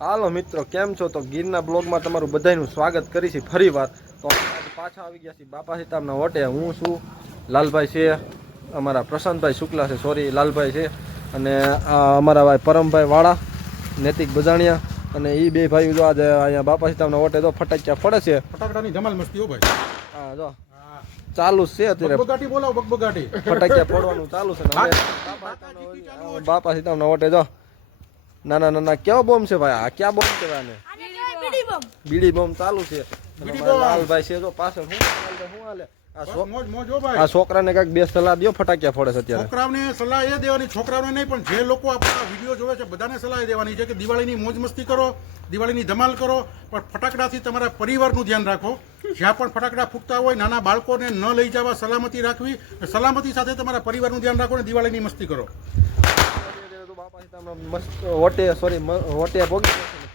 હાલો મિત્રો, કેમ છો? તો ગીરના બ્લોગમાં તમારું બધાનું સ્વાગત કરી છે ફરીવાર. તો આજે પાછા આવી ગયા છે બાપા સીતામના ઓટે. હું છું, લાલભાઈ છે, અમારા પ્રશાંતભાઈ શુક્લા છે, સોરી લાલભાઈ છે, અને અમારા ભાઈ પરમભાઈ વાળા, નૈતિક બજાણિયા, અને એ બે ભાઈ જો આજે અહીંયા બાપા સીતામના ઓટે તો ફટાક્યા ફોડે છે. ફટાકડાની ધમાલ મસ્તી હો ભાઈ. હા જો ચાલુ છે અત્યારે બગબગાટી બોલાવો, બગબગાટી ફટાક્યા ફોડવાનું ચાલુ છે ને બાપા સીતામના ઓટે જો નાના નાના કેવો બોમ્બ છે ભાઈ? આ ક્યાં બોમ્બ કહેવાય ને? બીડી બોમ્બ ચાલુ છે. લાલભાઈ છે તો પાછળ શું હાલે? આ છોકરાને કઈક બે સલાહ દો, ફટાક્યા ફોડે છે અત્યારે. છોકરાઓને સલાહ એ દેવાની, છોકરાઓને નહીં પણ જે લોકો આપણા વિડીયો જોવે છે બધાને સલાહ એ દેવાની છે કે દિવાળીની મોજ મસ્તી કરો, દિવાળીની ધમાલ કરો, પણ ફટાકડાથી તમારા પરિવારનું ધ્યાન રાખો. જ્યાં પણ ફટાકડા ફૂટતા હોય નાના બાળકોને ન લઈ જવા, સલામતી રાખવી, સલામતી સાથે તમારા પરિવારનું ધ્યાન રાખો અને દિવાળીની મસ્તી કરો.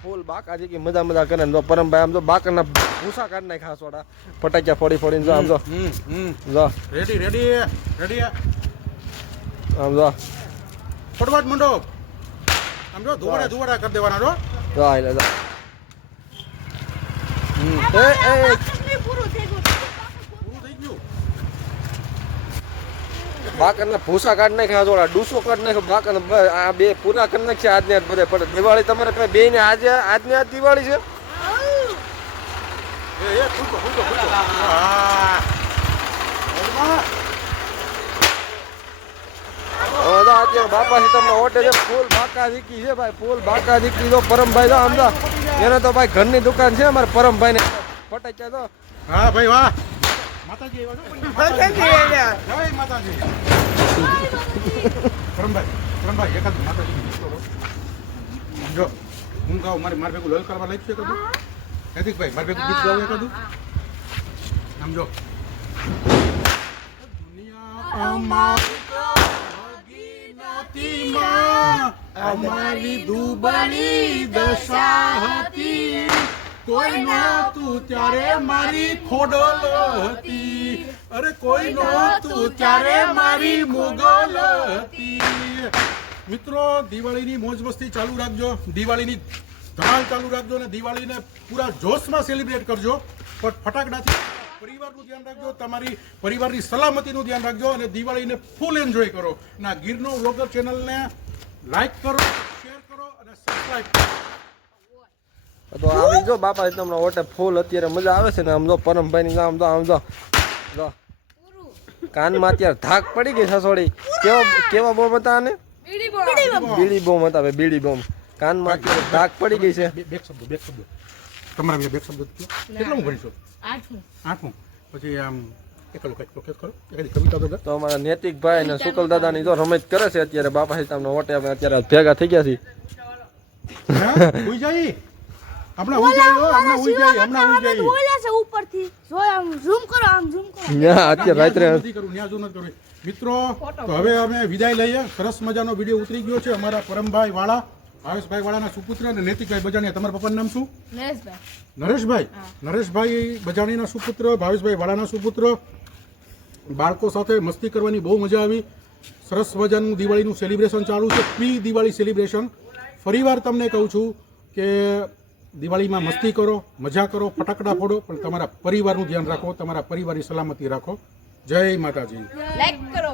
ફૂલ બાકા જે મજા મજા કરે ને પરમભાઈ આમ જો બાકરના ભૂસા કાઢ નાખ ખાસોડા ફટાક્યા ફોડી ફોડીને જો આમ જો જો રેડી રેડી રેડી આમ જો ફોડવા જ મંડો. આમ જો ધુવાડા કરી દેવાના જો જો આલે જો પૂરું થઈ ગયું. બાકરના ભૂસા કાઢ નાખ ખાસોડા ડૂસો કાઢ નાખ બાકર આ બે પૂરા કરી નાખશે આજને આજ બધે. પણ દિવાળી તમારે બે ને આજે આજની આજ દિવાળી છે. અત્યારે બાપા સીતામના ઓટે છે ફૂલ બાકા દીકી છે ભાઈ, ફૂલ બાકા દીકી તો પરમભાઈ તો આમ એને તો ભાઈ ઘરની દુકાન છે અમારે પરમભાઈ ને ફટાક્યા તો. હા ભાઈ વાહ, માતાજી આવ્યા છો. જય માતાજી. પરમભાઈ એકાદ માતાજી જો હું ગાઉં, મારે ભેગું લલ કરવા લઈ છે કદું નૈતિકભાઈ, મારે ભેગું ગીત ગાવું એકાદું. આમ જો અમારી દુબળી દશા હતી, કોઈ નહોતું ત્યારે મારી ખોડલ હતી, અરે કોઈ નહોતું ત્યારે મારી મોગલ હતી. મિત્રો, દિવાળીની મોજ મસ્તી ચાલુ રાખજો, દિવાળીની ધમાલ ચાલુ રાખજો અને દિવાળીને પૂરા જોશમાં સેલિબ્રેટ કરજો. પણ ફટાકડાથી પરિવારનું ધ્યાન રાખજો, તમારી પરિવારની સલામતીનું ધ્યાન રાખજો અને દિવાળીને ફૂલ એન્જોય કરો. અને આ ગીરનો વ્લોગર ચેનલને લાઈક કરો, શેર કરો અને સબસ્ક્રાઇબ કરો. તો આવી જો બાપા સીતામના ઓટે ફૂલ અત્યારે મજા આવે છે ને. આમ જો પરમભાઈ ની આમ જો કાનમાં અત્યારે ધાક પડી ગઈ સસોડી. કેવા બોમ્બ હતા? આને બીડી બોમ્બ હતા ભાઈ, બીડી બોમ્બ. કાનમાં અત્યારે ધાક પડી ગઈ છે. બે શબ્દો તમારા બે શબ્દો કેટલું ભણીશું? 8મું. પછી આમ એકલું કંઈક પ્રોસેસ કરો, એકાદી કવિતા તો અમારા નૈતિકભાઈ અને શુકલ દાદાની જો રમત કરે છે અત્યારે બાપા સીતામના ઓટે. અમે અત્યારે ભેગા થઈ ગયા છીએ. ઉઈ જાય હમણાં ઉઈ જાય બોલે છે ઉપરથી જો આમ ઝૂમ કરો, આમ ઝૂમ કરો. અત્યારે રાત્રે નથી કરું, ન્યા નથી કરું. મિત્રો, તો હવે અમે વિદાય લઈએ. સરસ મજાનો વિડીયો ઉતરી ગયો છે. અમારા પરમભાઈ વાળા, ભાવેશભાઈ વાળાના સુપુત્ર અને નૈતિકભાઈ બજાણિયા. તમારા પપ્પાનું નામ શું? નરેશભાઈ. નરેશભાઈ બજાણીના સુપુત્ર, ભાવેશભાઈ વાળાના સુપુત્ર. બાળકો સાથે મસ્તી કરવાની બહુ મજા આવી. સરસ મજાનું દિવાળીનું સેલિબ્રેશન ચાલુ છે, પ્રી દિવાળી સેલિબ્રેશન. ફરીવાર તમને કહું છું કે દિવાળીમાં મસ્તી કરો, મજા કરો, ફટાકડા ફોડો, પણ તમારા પરિવારનું ધ્યાન રાખો, તમારા પરિવારની સલામતી રાખો. જય માતાજી. લાઈક કરો